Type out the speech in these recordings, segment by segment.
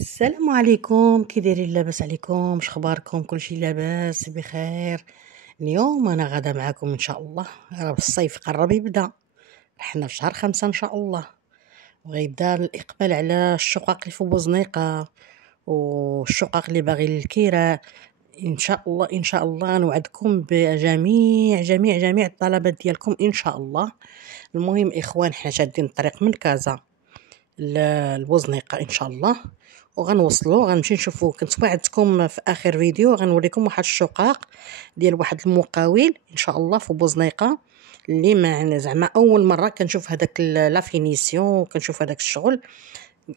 السلام عليكم، كي دايرين؟ لاباس عليكم؟ شخباركم؟ كلشي لاباس بخير؟ اليوم انا غادا معاكم ان شاء الله. راه الصيف قرب يبدا، حنا في شهر 5 ان شاء الله، وغيبدا الاقبال على الشقق اللي في بوزنيقه والشقق اللي باغي الكراء. ان شاء الله ان شاء الله نوعدكم بجميع جميع جميع الطلبات ديالكم ان شاء الله. المهم اخوان، حنا شادين الطريق من كازا البوزنيقه ان شاء الله، وغنوصلوا غنمشي نشوفوا. كنت وعدتكم في اخر فيديو غنوريكم واحد الشقاق ديال واحد المقاول ان شاء الله في بوزنيقه، اللي ما زعما اول مره كنشوف هذاك لا فينيسيون، كنشوف هذاك الشغل.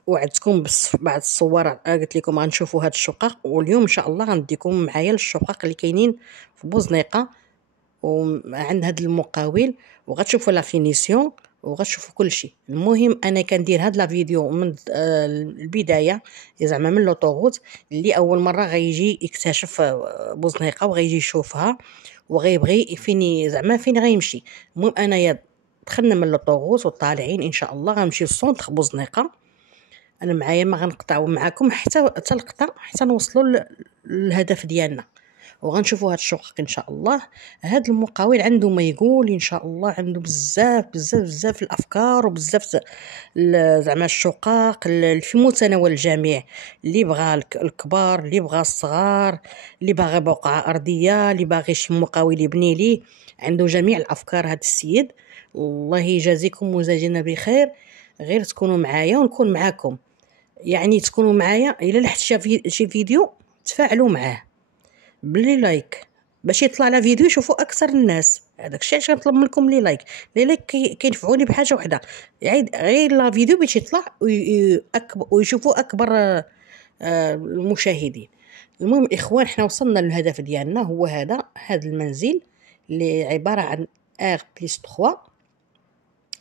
وعدتكم بس بعد الصور قلت لكم غنشوفوا هذا الشقاق، واليوم ان شاء الله غنديكم معايا للشقاق اللي كاينين في بوزنيقه وعند هذا المقاول، وغتشوفوا لا فينيسيون وغتشوفوا كل شيء. المهم انا كندير هاد لا فيديو من البدايه، زعما من لوطوغوت، اللي اول مره غيجي يكتشف بوزنيقه وغيجي يشوفها وغيبغي فيني زعما فين غيمشي. المهم انايا دخلنا من لوطوغوت وطالعين ان شاء الله غنمشيو للسونطر بوزنيقه. انا معايا ما غنقطعوا معاكم حتى القطع، حتى نوصلوا للهدف ديالنا وغنشوفوا هاد الشقق ان شاء الله. هاد المقاول عنده ما يقول ان شاء الله، عنده بزاف بزاف بزاف الافكار وبزاف زعما الشقق في متناول الجميع، اللي بغى الكبار، اللي بغى الصغار، اللي باغي بقعه ارضيه، اللي باغي شي مقاول يبني ليه. عنده جميع الافكار هاد السيد. الله يجازيكم ويجازينا بخير، غير تكونوا معايا ونكون معاكم. يعني تكونوا معايا الا لحت شي فيديو تفاعلوا معاه بلي لايك باش يطلع لا فيديو يشوفوا اكثر الناس. هذاك الشيء علاش كنطلب منكم لي لايك. لي لايك كينفعوني بحاجه وحده، غير لا فيديو باش يطلع ويشوفوا اكبر المشاهدين. المهم اخوان، حنا وصلنا للهدف ديالنا، هو هذا المنزل اللي عباره عن ار بليس 3.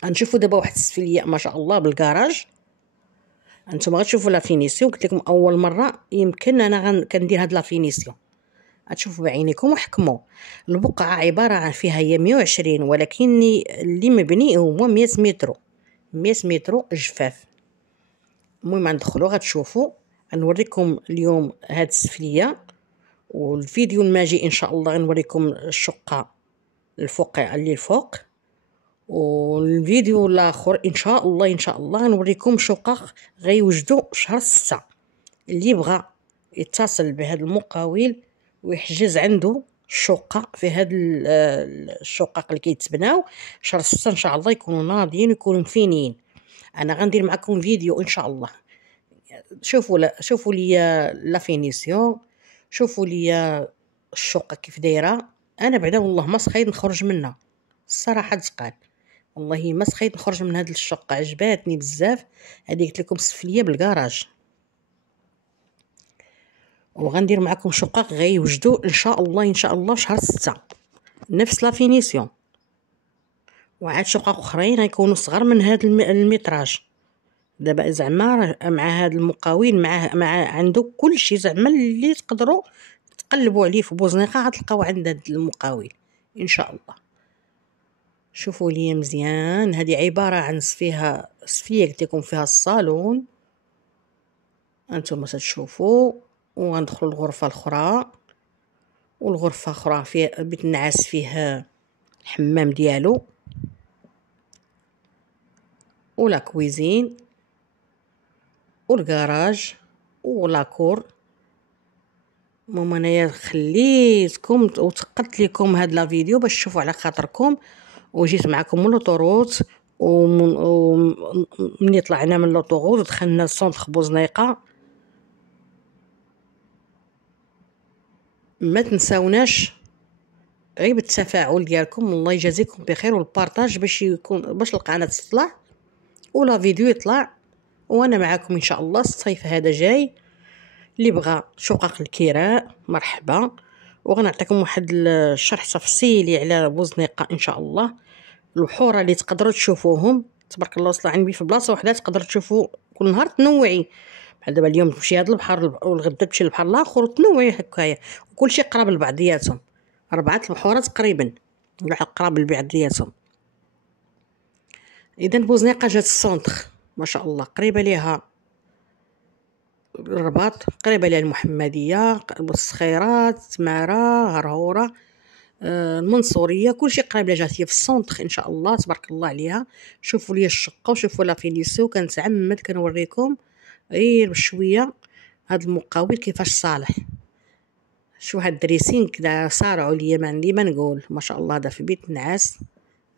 غنشوفوا دابا واحد السفليه ما شاء الله بالكراج. انتم غتشوفوا لا فينيسيون، قلت لكم اول مره يمكن انا كندير هاد لا فينيسيون. غتشوفوا بعينيكم وحكموا. البقعه عباره عن فيها هي 120، ولكن اللي مبني هو 100 متر، 100 متر جفاف. المهم غندخلوا غتشوفوا. غنوريكم اليوم هاد السفليه، والفيديو الماجي ان شاء الله غنوريكم الشقه الفوق اللي الفوق، والفيديو الاخر ان شاء الله ان شاء الله غنوريكم شقق غيوجدوا شهر 6. اللي بغى يتصل بهذا المقاول ويحجز عنده الشقه في هاد الشقق اللي كيتبناو شهر 6 ان شاء الله يكونوا ناضيين ويكونوا مفينين. انا غندير معكم فيديو ان شاء الله. شوفوا لي لا فينيسيون، شوفوا لي الشقه كيف دايره. انا بعدا والله ما سخيت نخرج منها، الصراحه تقال والله ما سخيت نخرج من هاد الشقه، عجباتني بزاف. هذه قلت لكم السفليه بالكراج. وغندير معكم شقق غيوجدوا ان شاء الله ان شاء الله شهر 6 نفس لا فينيسيون. وعاد شقق اخرين غيكونوا صغر من هذا المتراج. دابا زعما مع هذا المقاول مع عنده كل شيء زعما اللي تقدروا تقلبوا عليه في بوزنيقه غتلقاو عند هذا المقاول ان شاء الله. شوفوا لي مزيان، هذه عباره عن فيها سفيه قلت لكم فيها الصالون، انتم تشوفوا. وغندخلوا الغرفه الاخرى، والغرفه اخرى فيها بيت النعاس، فيه الحمام ديالو ولا كويزين والكراج ولاكور. المهم انايا خليتكم وتقدت لكم هاد لا فيديو باش تشوفوا على خاطركم، وجيت معكم من لوطوروت. ومني طلعنا من لوطوروت ودخلنا للسونطر بوزنيقه. ما تنساوناش غير بالتفاعل ديالكم، الله يجازيكم بخير، والبارطاج باش القناه تطلع ولا فيديو يطلع. وانا معاكم ان شاء الله. الصيف هذا جاي، اللي بغى شقق الكراء مرحبا. وغنعطيكم واحد الشرح تفصيلي على بوزنيقه ان شاء الله. البحوره اللي تقدروا تشوفوهم تبارك الله وصل عندي في بلاصه وحده تقدروا تشوفوا كل نهار تنوعي. بحال دابا اليوم تمشي هذا البحر والغدا تمشي للبحر الاخر وتنوعي هكايا، وكلشي قراب لبعضياتهم. 4 البحورات تقريبا قراب لبعضياتهم. اذا بوزنيقه جات السونطر ما شاء الله، قريبه ليها الرباط قريبه على المحمديه، الصخيرات، تماره، هرهوره، المنصوريه، كلشي قريب لجات هي في السونطخ ان شاء الله تبارك الله عليها. شوفوا لي الشقه وشوفوا لا فينيسيو، كنتعمد كنوريكم غير بشويه هاد المقاول كيفاش صالح. شو هاد الدريسينغ دا صارعوا ليا ما عندي ما نقول، ما شاء الله هذا في بيت نعاس.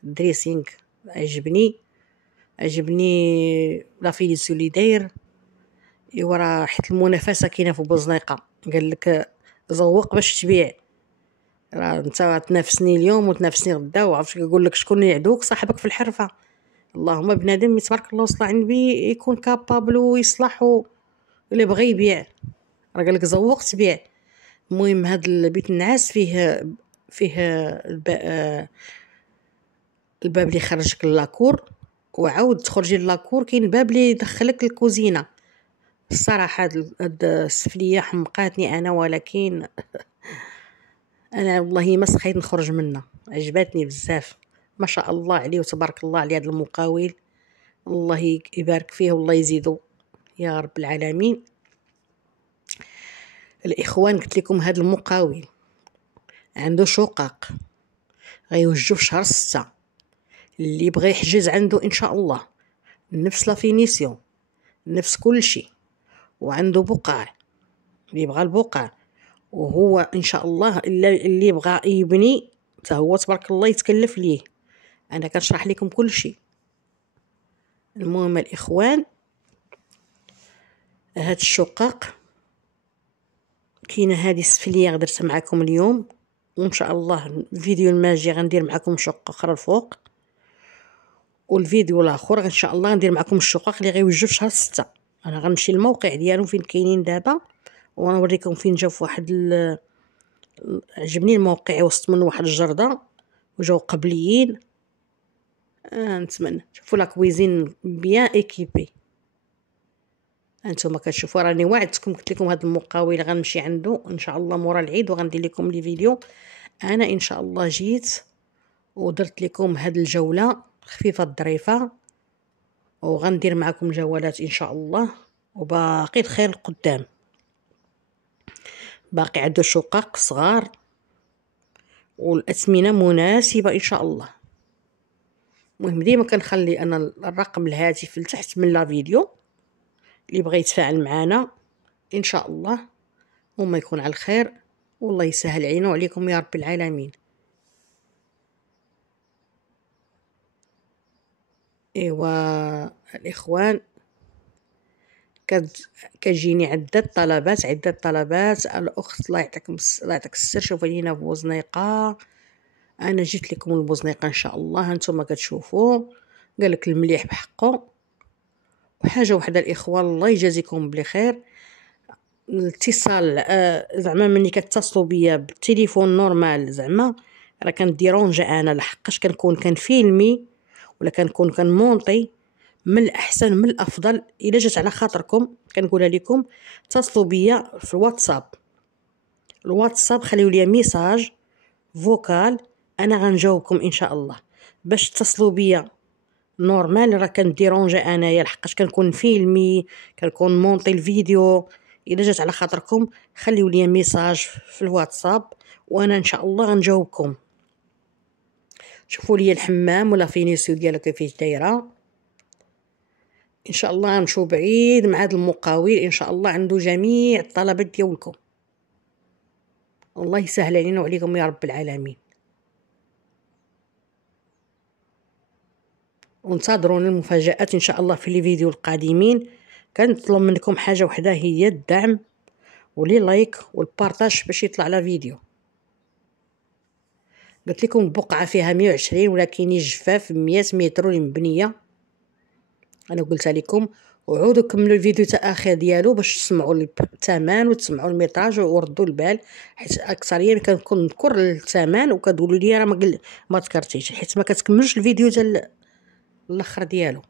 الدريسينغ عجبني لا فينيسيو اللي داير. ايوا راه حيت المنافسه كاينه في بوزنيقه، قال لك زوق باش تبيع. راه انت تنافسني اليوم وتنافسني غدا، وعرفت يقول لك شكون يعدوك صاحبك في الحرفه. اللهم بنادم تبارك الله وصل عند بي يكون كابابل ويصلح اللي بغى يبيع، راه قال لك زوق تبيع. المهم هاد البيت النعاس فيه الباب اللي خرجك للاكور، وعاود تخرجي للاكور كاين باب اللي يدخلك للكوزينه. الصراحه هاد السفليه حمقاتني انا، ولكن انا والله ما سخيت نخرج منها، عجبتني بزاف. ما شاء الله عليه وتبارك الله على هذا المقاول، الله يبارك فيه والله يزيدو يا رب العالمين. الاخوان قلت لكم هذا المقاول عنده شقق غيوجدو في شهر 6. اللي بغى يحجز عنده ان شاء الله نفس لا فينيسيون، نفس كل شيء، وعنده بقع اللي بغى البقع. وهو ان شاء الله اللي بغى يبني حتى هو تبارك الله يتكلف ليه. انا كنشرح لكم كل شيء. المهم الاخوان هاد الشقق كاينه هذه السفليه درتها معكم اليوم، وان شاء الله الفيديو الماجي غندير معكم شقه اخرى الفوق، والفيديو الاخر ان شاء الله غندير معكم الشقق اللي غيوجدوا في شهر 6. انا غنمشي للموقع ديالهم فين كاينين دابا، ونوريكم فين جاو في واحد عجبني الموقع، وسط من واحد الجرده وجاو قبليين. نتمنى شوفوا لا كويزين بيان ايكيبي. انتما كتشوفوا راني وعدتكم قلت لكم هذا المقاول غنمشي عنده ان شاء الله مورا العيد وغندير لكم لي فيديو. انا ان شاء الله جيت ودرت لكم هاد الجوله خفيفه الظريفه، وغندير معكم جولات ان شاء الله، وباقي الخير القدام. باقي عنده شقق صغار والاثمنه مناسبه ان شاء الله. المهم ديما كنخلي انا الرقم الهاتف لتحت من لا فيديو، اللي بغى يتفاعل معنا ان شاء الله وما يكون على الخير، والله يسهل عينه عليكم يا رب العالمين. ايوا الاخوان كتجيني عدة طلبات. الاخت الله يعطيك السر، شوفوا لينا في بوزنيقه. انا جيت لكم من بوزنيقه ان شاء الله، هانتوما كتشوفوا قال لك المليح بحقه. وحاجه وحده الاخوان الله يجازيكم بخير، الاتصال زعما ملي كتصلوا بيا بالتليفون نورمال زعما راه كنديرونجا انا، لحقاش كنكون كنفيلمي ولا كنكون كنمونطي. من الاحسن من الافضل الا جات على خاطركم كنقولها لكم اتصلوا بيا في الواتساب خليوا لي ميساج فوكال، انا غنجاوبكم ان شاء الله. باش تتصلوا بيا نورمال راه كنديرونجا انايا، لحقاش كنكون فيلمي كنكون مونطي الفيديو. الا جات على خاطركم خليوا لي ميساج في الواتساب وانا ان شاء الله غنجاوبكم. شوفوا لي الحمام ولا فينيسيو ديالو كيفاش دايره. ان شاء الله غنمشيو بعيد مع هذا المقاول، ان شاء الله عنده جميع الطلبات ديالكم. الله يسهل علينا وعليكم يا رب العالمين. وانتظروني المفاجآت ان شاء الله في الفيديو القادمين. كنطلب منكم حاجه وحده هي الدعم ولي لايك والبارطاج باش يطلع لا فيديو. قلت لكم البقعه فيها 120 ولكن جفاف 100 متر اللي مبنيه. انا قلت لكم وعودوا كملوا الفيديو حتى اخر ديالو باش تسمعوا الثمن وتسمعوا الميطاج وردوا البال، حيت اكثريه كنكون نذكر الثمن وكتقولوا لي راه ما ذكرتيش، حيت ما كتكملش الفيديو حتى الاخر ديالو.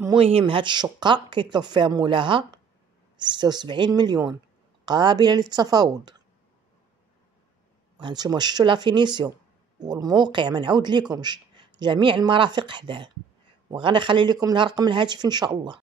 المهم هاد الشقه كيطلب فيها مولاها 76 مليون قابله للتفاوض. وهانتوما شفتوا لا فينيسيون والموقع ما نعاود لكمش، جميع المرافق حداه. وغنخلي لكم لها رقم الهاتف إن شاء الله.